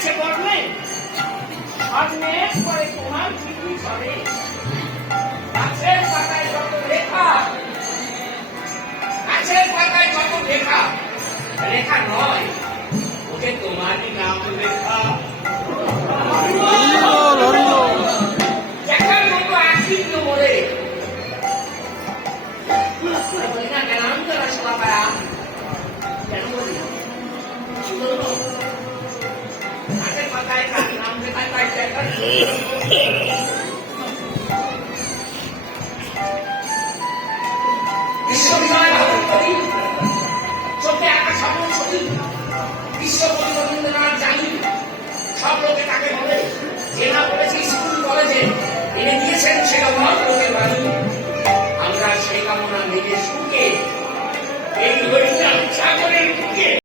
হয়েছে গর্বে, স্বর্ণের পরে তোমার পৃথিবী ধরে। গাছের পাতায় যত লেখা, গাছের পাতায় যত লেখা, লেখা নয়, ওকে তোমারই নাম লেখা। দেখার মতো আখির মরে বলি না কেন, আমি তো আছি বাবা, কেন বলি না গাছের পাতায় নাম লেখা, তাই দেখা বিশ্ববিদ্যালয় ভবন করি, চোখে আঁকা স্বপ্ন ছবি, বিশ্বকবি রবীন্দ্রনাথ জানি, সব লোকে তাকে বলে, যে না বলেছে স্কুল কলেজে এনে দিয়েছেন সেটা লোকের বাণী। আমরা সেই কামনা নিজে